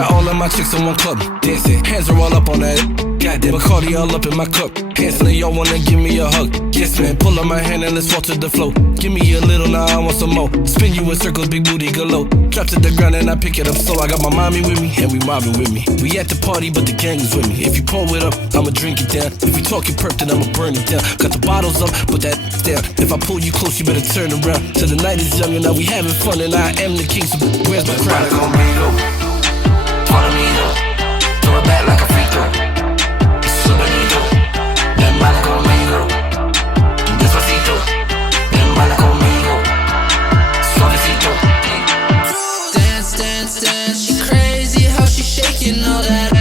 Got all of my chicks in one club, dancing. Hands are all up on that. Goddamn, Bacardi all up in my cup. Handsome, y'all wanna give me a hug. Yes, man, pull up my hand and let's fall to the flow. Give me a little, now I want some more. Spin you in circles, big booty galore. Drop to the ground and I pick it up slow. I got my mommy with me and we mobbing with me. We at the party, but the gang is with me. If you pour it up, I'ma drink it down. If you talking perp, then I'ma burn it down. Got the bottles up, put that down. If I pull you close, you better turn around. Till the night is young and now we having fun and I am the king, so where's my crown? Follow me though, throw it back like a free throw. So bonito, ven mala conmigo. Despacito, ven mala conmigo. Suavecito. Dance, dance, dance, she crazy how she shaking all that.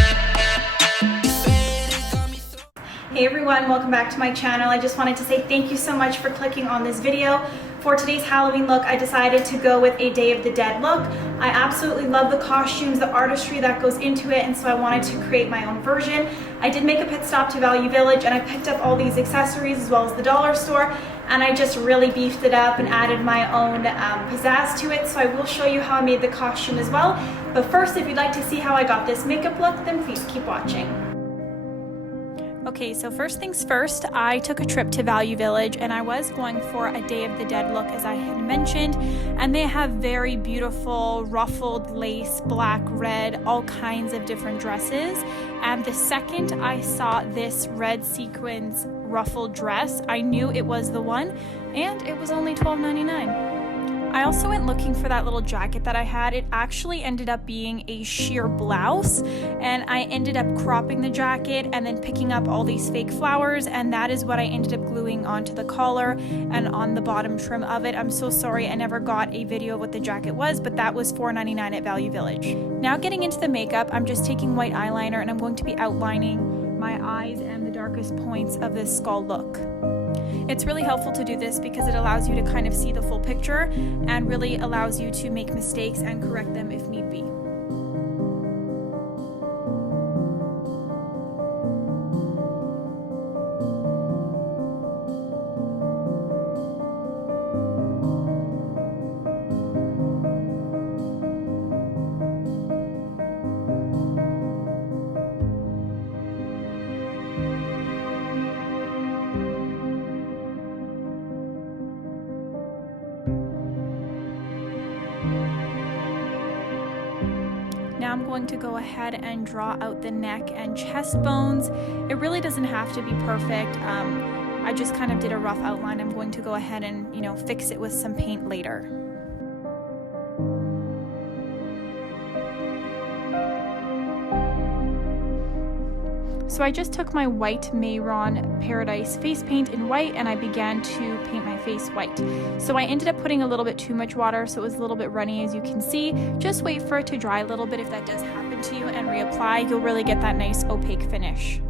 Hey everyone, welcome back to my channel. I just wanted to say thank you so much for clicking on this video. For today's Halloween look, I decided to go with a Day of the Dead look. I absolutely love the costumes, the artistry that goes into it, and so I wanted to create my own version. I did make a pit stop to Value Village and I picked up all these accessories as well as the dollar store, and I just really beefed it up and added my own pizzazz to it, so I will show you how I made the costume as well. But first, if you'd like to see how I got this makeup look, then please keep watching. Okay, so first things first, I took a trip to Value Village and I was going for a Day of the Dead look, as I had mentioned, and they have very beautiful ruffled lace, black, red, all kinds of different dresses. And the second I saw this red sequins ruffled dress, I knew it was the one, and it was only $12.99. I also went looking for that little jacket that I had. It actually ended up being a sheer blouse, and I ended up cropping the jacket and then picking up all these fake flowers, and that is what I ended up gluing onto the collar and on the bottom trim of it. I'm so sorry I never got a video of what the jacket was, but that was $4.99 at Value Village. Now getting into the makeup, I'm just taking white eyeliner and I'm going to be outlining my eyes and the darkest points of this skull look. It's really helpful to do this because it allows you to kind of see the full picture and really allows you to make mistakes and correct them if need be. Now I'm going to go ahead and draw out the neck and chest bones. It really doesn't have to be perfect. I just kind of did a rough outline. I'm going to go ahead and, fix it with some paint later. So I just took my white Mehron Paradise face paint in white and I began to paint my face white. So I ended up putting a little bit too much water, so it was a little bit runny, as you can see. Just wait for it to dry a little bit if that does happen to you and reapply. You'll really get that nice opaque finish.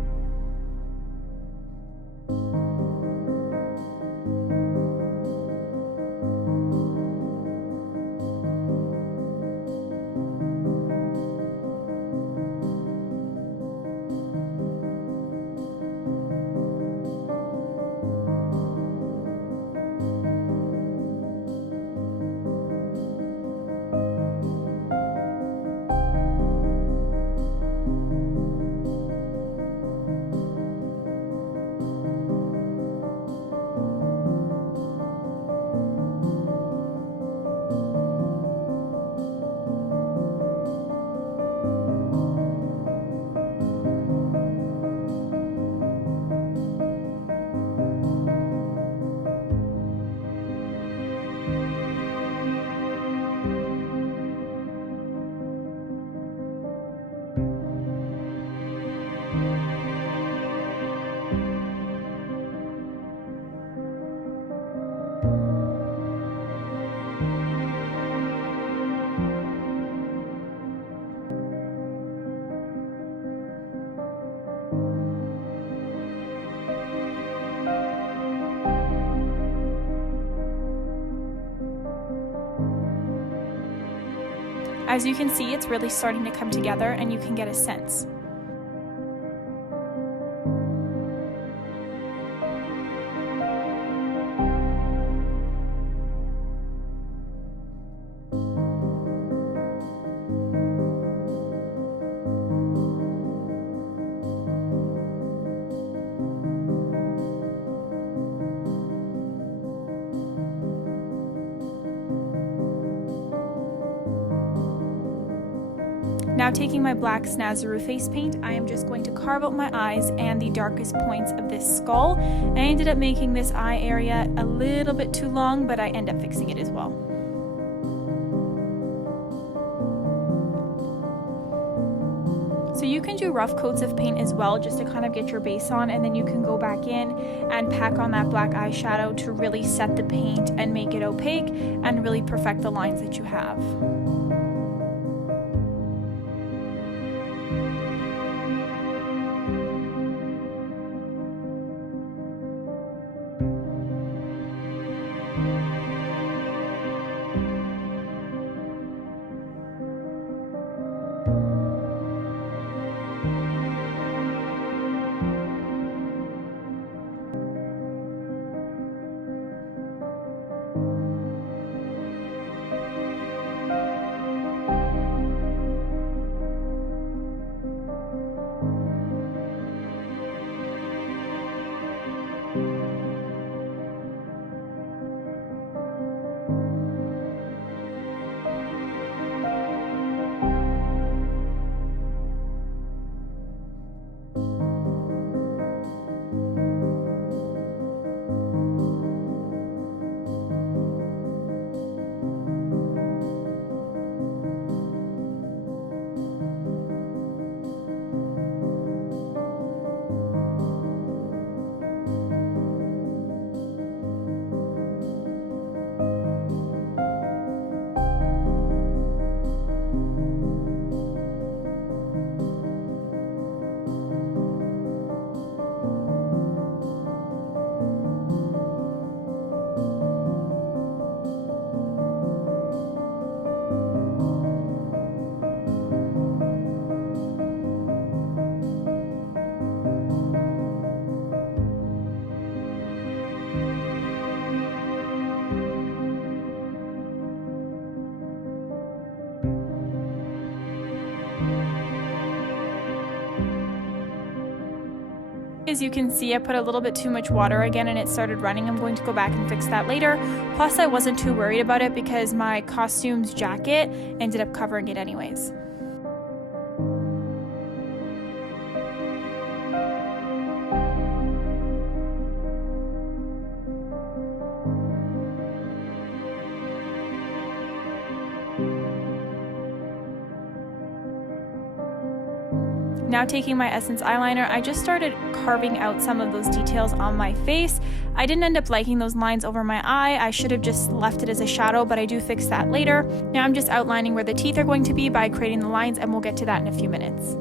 As you can see, it's really starting to come together and you can get a sense. Now taking my black Snazaroo face paint, I am just going to carve out my eyes and the darkest points of this skull. And I ended up making this eye area a little bit too long, but I end up fixing it as well. So you can do rough coats of paint as well, just to kind of get your base on, and then you can go back in and pack on that black eyeshadow to really set the paint and make it opaque and really perfect the lines that you have. As you can see, I put a little bit too much water again and it started running. I'm going to go back and fix that later. Plus, I wasn't too worried about it because my costume's jacket ended up covering it anyways. Now taking my Essence eyeliner, I just started carving out some of those details on my face. I didn't end up liking those lines over my eye. I should have just left it as a shadow, but I do fix that later. Now I'm just outlining where the teeth are going to be by creating the lines, and we'll get to that in a few minutes.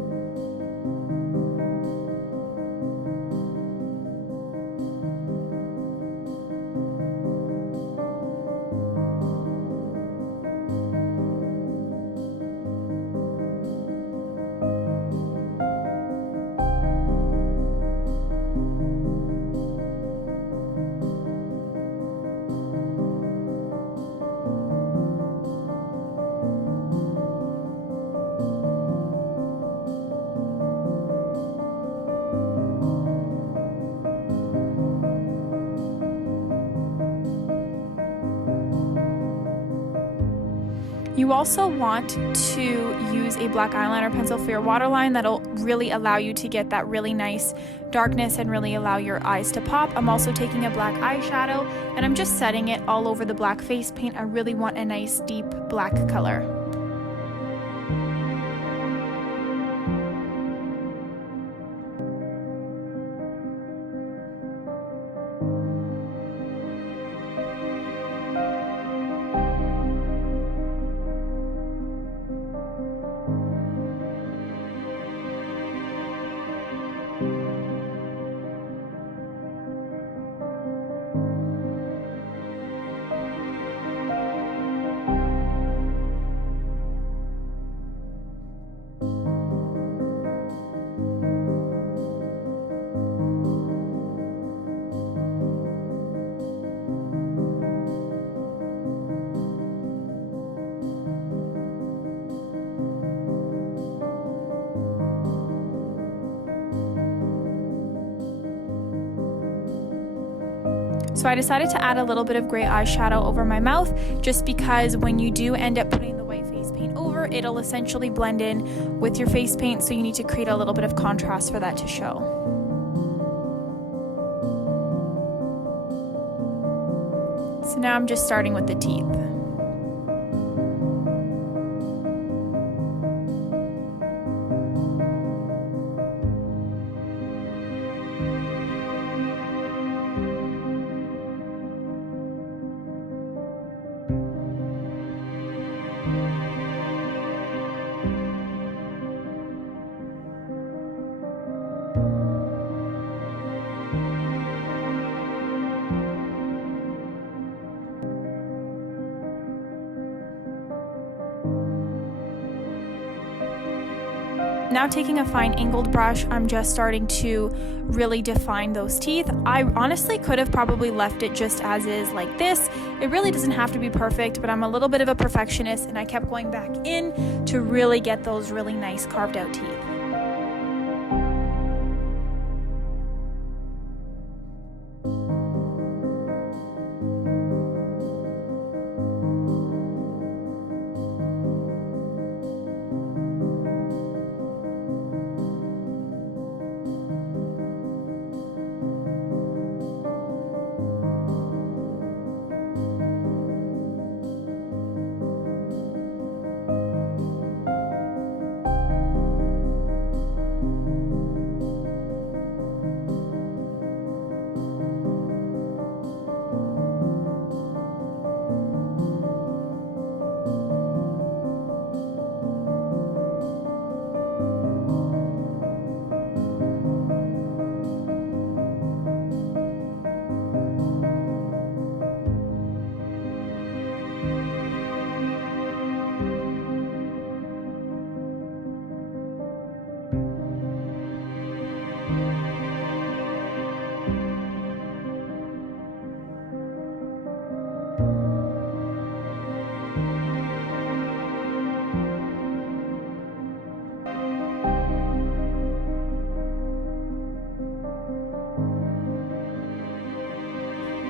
You also want to use a black eyeliner pencil for your waterline. That'll really allow you to get that really nice darkness and really allow your eyes to pop. I'm also taking a black eyeshadow and I'm just setting it all over the black face paint. I really want a nice deep black color. So I decided to add a little bit of gray eyeshadow over my mouth just because when you do end up putting the white face paint over, it'll essentially blend in with your face paint, so you need to create a little bit of contrast for that to show. So now I'm just starting with the teeth. Now taking a fine angled brush, I'm just starting to really define those teeth. I honestly could have probably left it just as is like this. It really doesn't have to be perfect, but I'm a little bit of a perfectionist and I kept going back in to really get those really nice carved out teeth.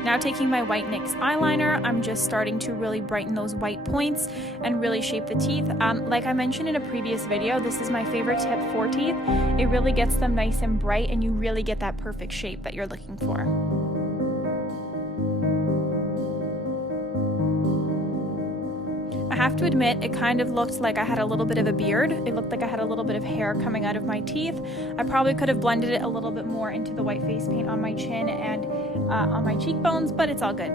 Now taking my white NYX eyeliner, I'm just starting to really brighten those white points and really shape the teeth. Like I mentioned in a previous video, this is my favorite tip for teeth. It really gets them nice and bright and you really get that perfect shape that you're looking for. I have to admit, it kind of looked like I had a little bit of a beard. It looked like I had a little bit of hair coming out of my teeth. I probably could have blended it a little bit more into the white face paint on my chin and on my cheekbones, but it's all good.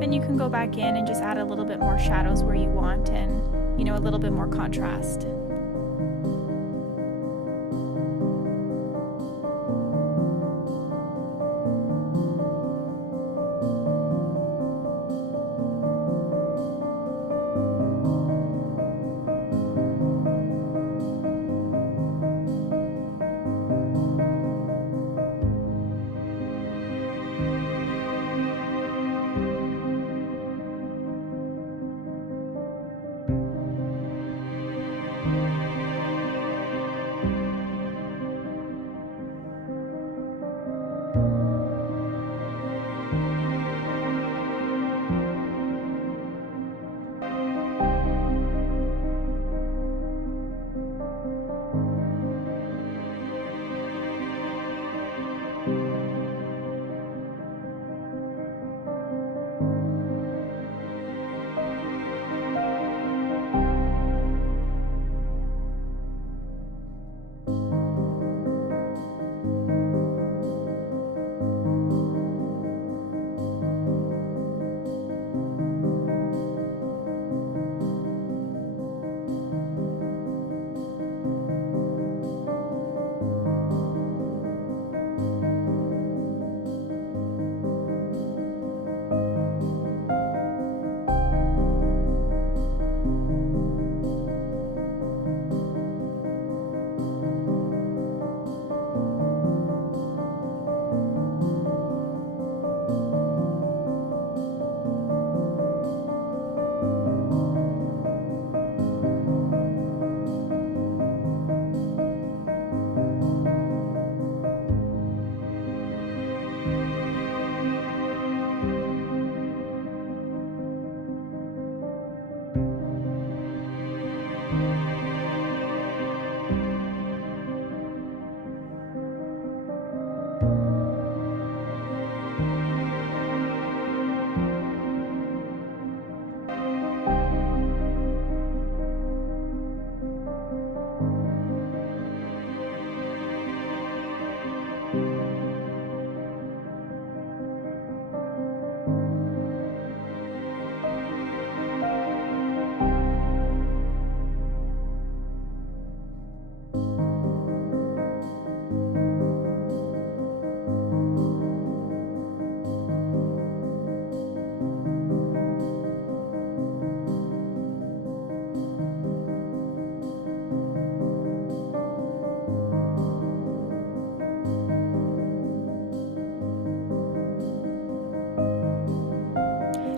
Then you can go back in and just add a little bit more shadows where you want, and a little bit more contrast.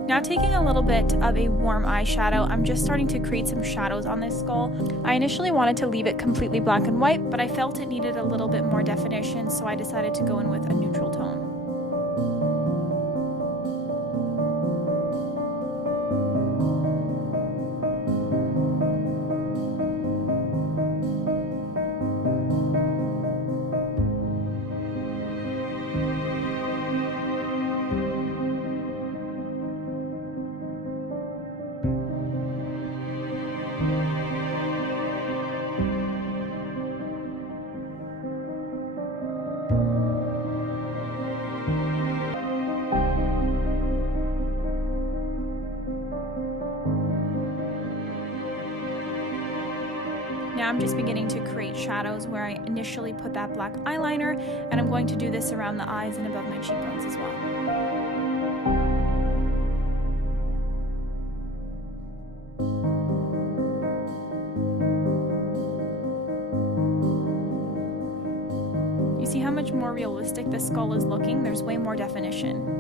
Now taking a little bit of a warm eyeshadow, I'm just starting to create some shadows on this skull. I initially wanted to leave it completely black and white, but I felt it needed a little bit more definition, so I decided to go in with a neutral tone. Now I'm just beginning to create shadows where I initially put that black eyeliner, and I'm going to do this around the eyes and above my cheekbones as well. how much more realistic the skull is looking? There's way more definition.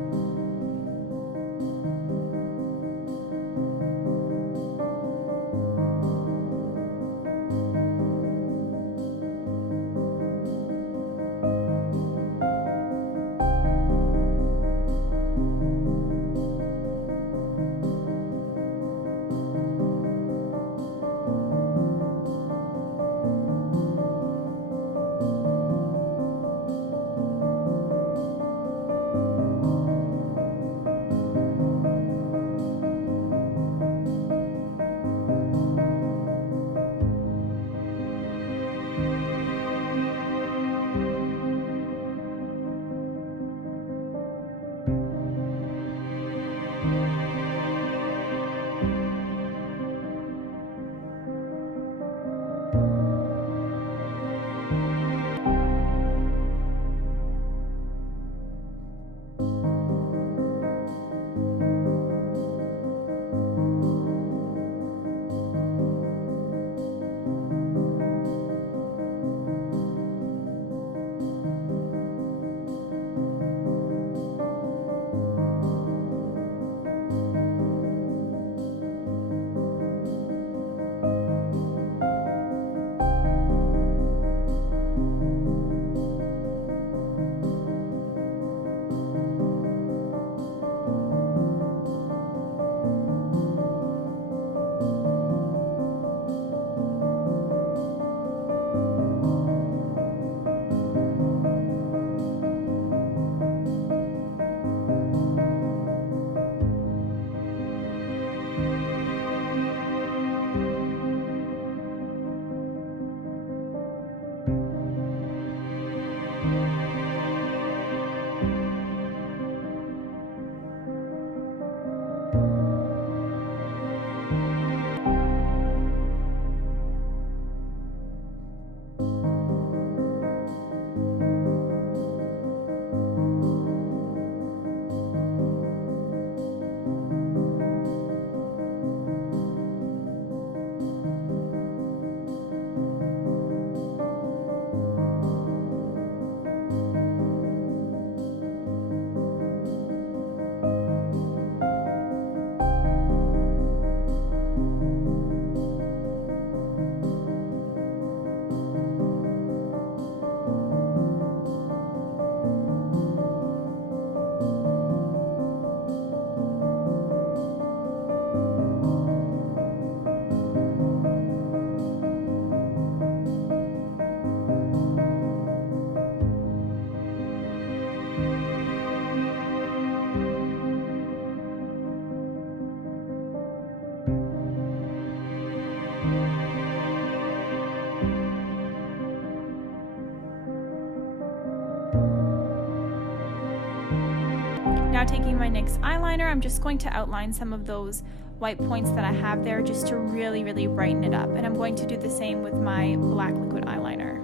Now taking my NYX eyeliner, I'm just going to outline some of those white points that I have there just to really, really brighten it up. And I'm going to do the same with my black liquid eyeliner.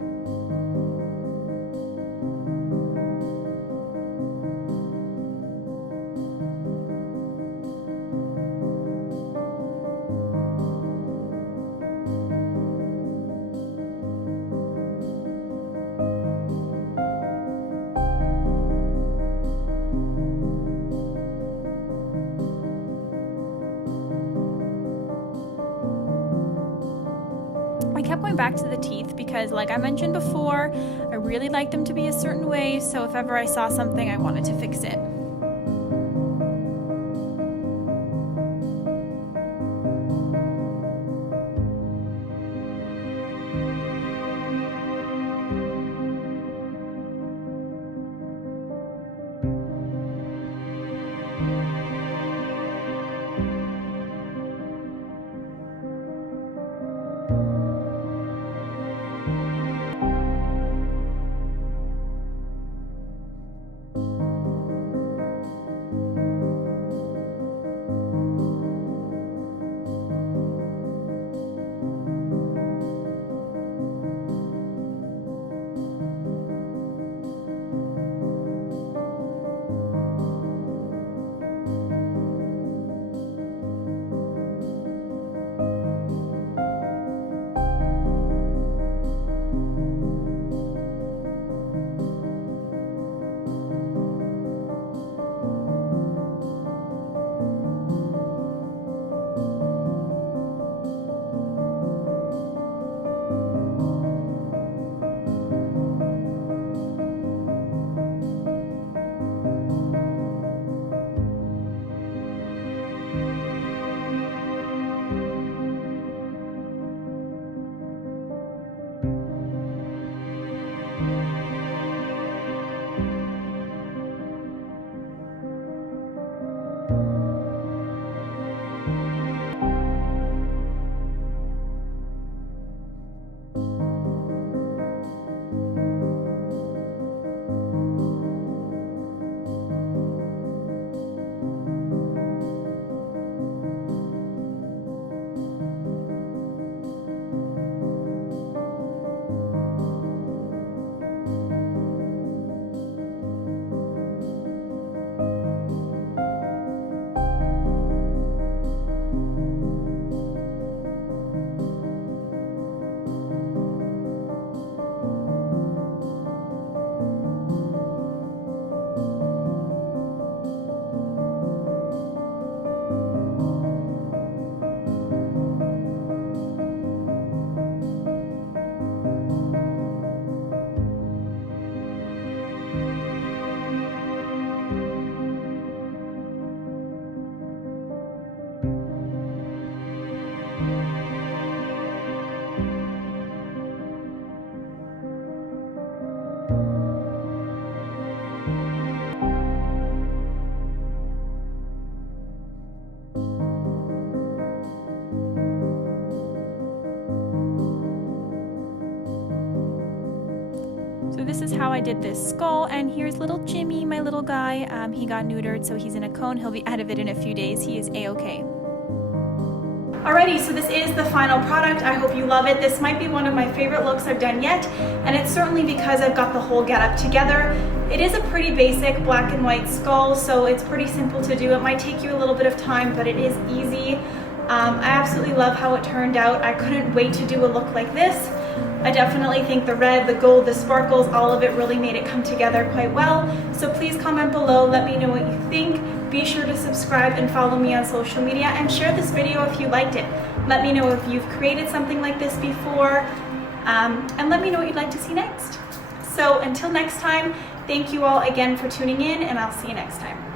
I kept going back to the teeth because, like I mentioned before, I really like them to be a certain way, so if ever I saw something, I wanted to fix it. this is how I did this skull, and here's little Jimmy, my little guy. He got neutered, so he's in a cone. He'll be out of it in a few days. He is a-okay. Alrighty, so this is the final product. I hope you love it. This might be one of my favorite looks I've done yet, and it's certainly because I've got the whole getup together. It is a pretty basic black and white skull, so it's pretty simple to do. It might take you a little bit of time, but it is easy. I absolutely love how it turned out. I couldn't wait to do a look like this. I definitely think the red, the gold, the sparkles, all of it really made it come together quite well. So please comment below, let me know what you think. Be sure to subscribe and follow me on social media, and share this video if you liked it. Let me know if you've created something like this before, and let me know what you'd like to see next. So until next time, thank you all again for tuning in, and I'll see you next time.